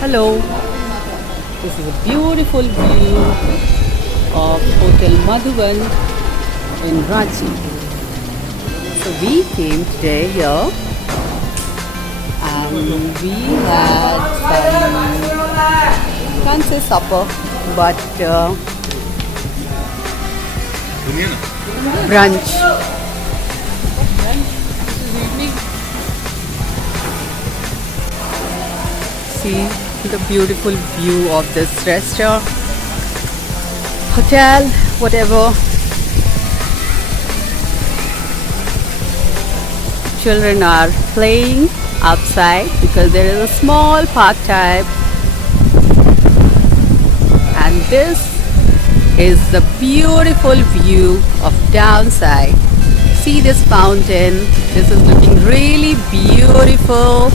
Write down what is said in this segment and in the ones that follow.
Hello, this is a beautiful view of Hotel Madhuvan in Ranchi. So we came today here and we had some, can't say supper, but brunch. See the beautiful view of this restaurant, hotel, whatever. Children are playing outside because there is a small park type, and this is the beautiful view of downside. See this fountain, this is looking really beautiful.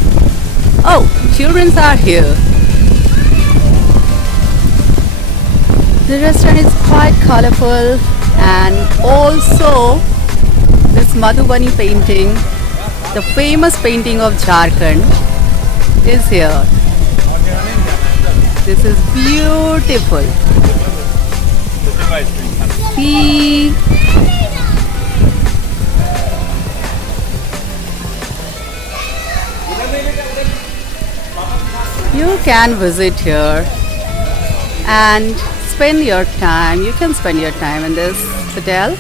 Oh, children are here. The restaurant is quite colorful, and also this Madhubani painting, the famous painting of Jharkhand, is here. This is beautiful. See, you can visit here and spend your time. You can spend your time in this hotel,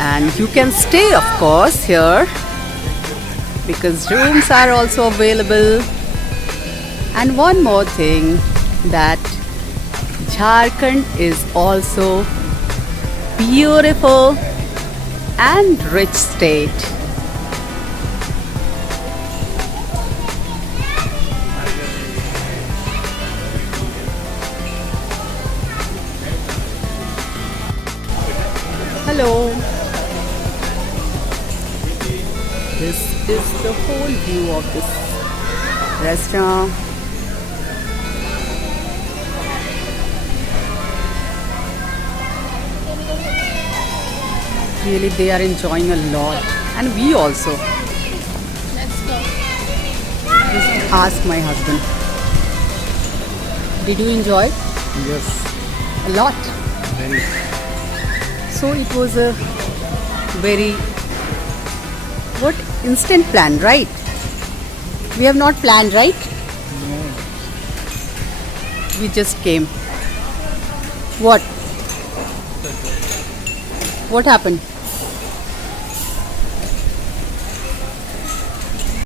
and you can stay, of course, here because rooms are also available. And one more thing, that Jharkhand is also beautiful and rich state. Hello. This is the whole view of this restaurant. Really, they are enjoying a lot, and we also. Let's go. Just ask my husband. Did you enjoy? Yes, A lot. very. So it was a very instant plan, right? We have not planned, right? No. We just came. What? What happened?